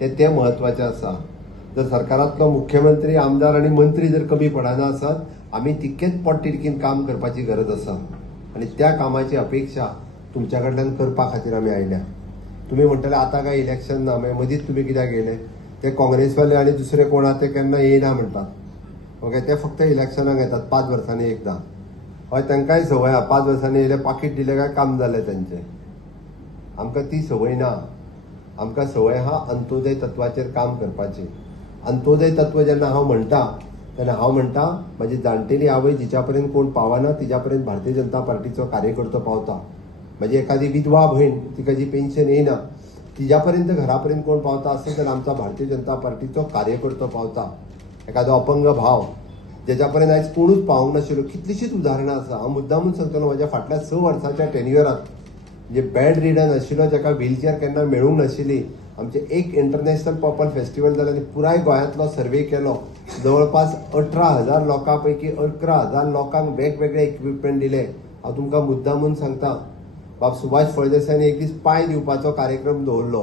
ते महत्वाचें आसा. जर सरकारांतलो मुख्यमंत्री आमदार आनी मंत्री जर कमी पडना आसत, आमी तितकेच पोटतिडकीन काम करपाची गरज आसा आनी त्या कामाची अपेक्षा तुमच्या कडल्यान करपा खातीर आमी आयल्या. तुम्ही म्हणटले आता काय इलेक्शन ना, मागीर मदींच तुम्ही कित्याक गेले? ते काँग्रेसवाले आनी दुसरे कोण आहा ते केन्ना येयना म्हणटात. ओके, ते फक्त इलेक्शनाक येतात 5 वर्सांनी एकदा. हय, तांकांय संवय आहा 5 वर्सांनी येयले, पाकीट दिले काय काम जालें तांचें. आमकां ती संवय ना. आमकां संवय आहा अंत्योदय तत्वाचेर काम करपाची. अंत्योदय तत्व जेन्ना हांव म्हणटा तेन्ना हांव म्हणटा म्हाजी जाणटेली आवय जिच्या पर्यंत कोण पावना तिच्या पर्यंत भारतीय जनता पार्टीचो कार्यकर्तो पावता. म्हणजे एखादी विधवा भयण तिका जी पेन्शन येना तिच्या पर्यंत घरापर्यंत कोण पावता असेल तर आमचा भारतीय जनता पार्टीचो कार्यकर्तो पावता. एखादो अपंग भाव ज्याच्या पर्यंत आयज कोणूच पावूंक नाशिल्लो. कितलीशीच उदाहरणां आसा. हांव मुद्दामून सांगतलो, म्हाज्या फाटल्या 6 वर्साच्या टेन्युअरांत जे बेड रिडन आशिल्लो, जाका व्हीलचेअर केन्ना मेळूंक नाशिल्ली, आमचे एक इंटरनॅशनल पर्पल फेस्टिवल जालें आनी पुराय गोंयांतलो सर्वे केलो. जवळपास 18,000 लोकां पैकी 11,000 लोकांक वेगवेगळे इक्विपमेंट दिले. हांव तुमकां मुद्दामून सांगता, बाब सुभाष फळदेसायानी एक दीस पांय दिवपाचो कार्यक्रम दवरलो.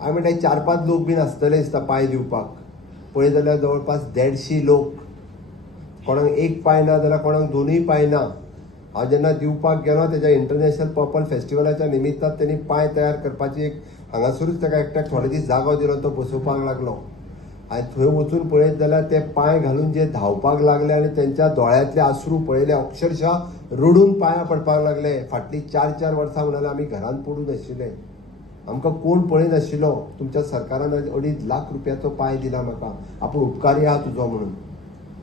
हांवें म्हणलें 4-5 लोक बीन आसतले दिसता पांय दिवपाक. पळय जाल्यार जवळपास 150 लोक. कोणाक एक पांय ना जाल्यार कोणाक 2 पांय ना. हांव जेन्ना दिवपाक गेलो तेच्या इंटरनॅशनल पर्पल फेस्टिवलाच्या निमित्तान त्यांनी पांय तयार करपाची एक हांगासरूच ताका एकट्याक थोडे दीस जागो दिलो, तो बसोवपाक लागलो. हांवें थंय वचून पळयत जाल्यार ते पांय घालून जे धांवपाक लागले आनी त्यांच्या दोळ्यांतले अश्रू पळयले. अक्षरशः रडून पांयां पडपाक लागले. फाटलीं 4-4 वर्सां म्हणाले आमी घरांत पडून आशिल्ले. आमकां कोण पळयनाशिल्लो. तुमच्या सरकारान 2.5 लाख रुपयाचो पांय दिला म्हाका. आपूण उपकारी आहा तुजो म्हणून.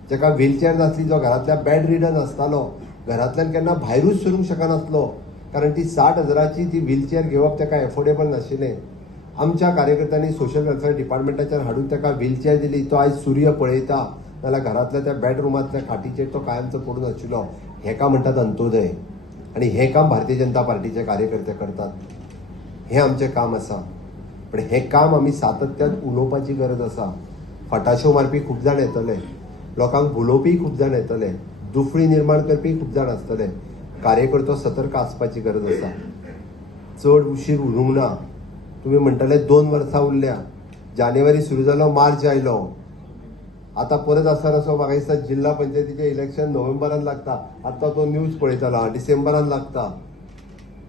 जाका व्हीलचेअर नासली, जो घरांतल्या बेड रिडन आसतालो, घरांतल्यान केन्ना भायरूच सरूंक शकनासलो, कारण ती 60,000ची ती व्हीलचेअर घेवप ताका एफोर्डेबल नाशिल्लें. आमच्या कार्यकर्त्यांनी सोशल वेलफेअर डिपार्टमेंटाचेर हाडून ताका व्हीलचेअर दिली. तो आयज सूर्य पळयता नाल्यार घरांतल्या त्या बेडरुमांतल्या खाटीचेर तो कायमचो पडून आशिल्लो. हेका म्हणटात अंत्योदय. आनी हें काम भारतीय जनता पार्टीचे कार्यकर्ते करतात. हें आमचें काम आसा. पण हें काम आमी सातत्यान उलोवपाची गरज आसा. फटाशो मारपी खूब जाण येतले, लोकांक भुलोवपी खूब जाण येतले, दुफळी निर्माण करपी खूब जाण आसतले. कार्यकर्तो सतर्क आसपाची गरज आसा. चड उशीर उरूंक ना. तुम्ही म्हणटले 2 वर्सां उरल्या. जानेवारी सुरू जालो, मार्च आयलो. आता परत आसतना सो म्हाका दिसता जिल्हा पंचायतीचे इलेक्शन नोव्हेंबरान लागता. आतां तो न्यूज पळयतालो हांव, डिसेंबरान लागता.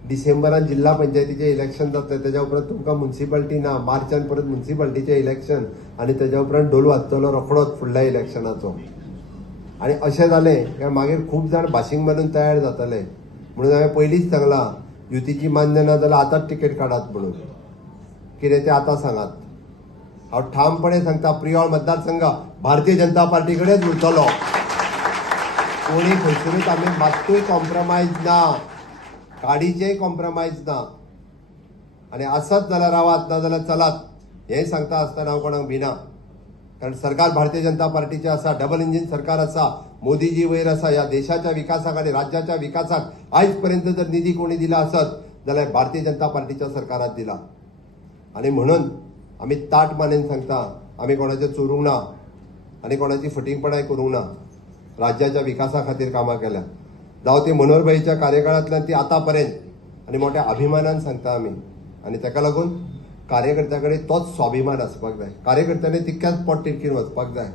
डिसेंबरान जिल्हा पंचायतीचे इलेक्शन जातले. तेज्या उपरांत तुमकां म्युन्सिपाल्टी ना. मार्चान परत म्युन्सिपाल्टीचे इलेक्शन आनी तेज्या उपरांत डोल वाजतलो रोखडोच फुडल्या इलेक्शनाचो. आनी अशें जालें काय मागीर खूब जाण भाशींग मारून तयार जातले. म्हणून हांवें पयलींच सांगलां, युतीची मान्य ना जाल्यार आतांच तिकेट काडात म्हणून. कितें तें आतां सांगात. हांव ठामपणे सांगता, प्रियोळ मतदारसंघ भारतीय जनता पार्टी कडेच उरतलो. कोणी खंयसरूच आमी मात्तूय कॉम्प्रमायज ना, काडीचेय कॉम्प्रमायज ना. आनी आसत जाल्यार रावात, ना जाल्यार चलात. हें सांगता आसतना हांव कोणाक भिना. कारण सरकार भारतीय जनता पार्टीचें आसा. डबल इंजिन सरकार आसा. मोदीजी वयर आसा. ह्या देशाच्या विकासाक आनी राज्याच्या विकासाक आयज पर्यंत जर निधी कोणी दिला आसत जाल्यार भारतीय जनता पार्टीच्या सरकारात दिला. आनी म्हणून आमी ताट मानेन सांगता, आमी कोणाचें चोरूंक ना आनी कोणाची फटिंगपणाय करूंक ना. राज्याच्या विकासा खातीर कामां केल्या. जावं ती मनोहरभाईच्या कार्यकाळांतल्यान ती आतां पर्यंत. आनी मोठ्या अभिमानान सांगता आमी. आनी ताका लागून कार्यकर्त्या कडेन तोच स्वाभिमान आसपाक जाय. कार्यकर्त्यांनी तितक्याच पोट तिडकीन वचपाक जाय.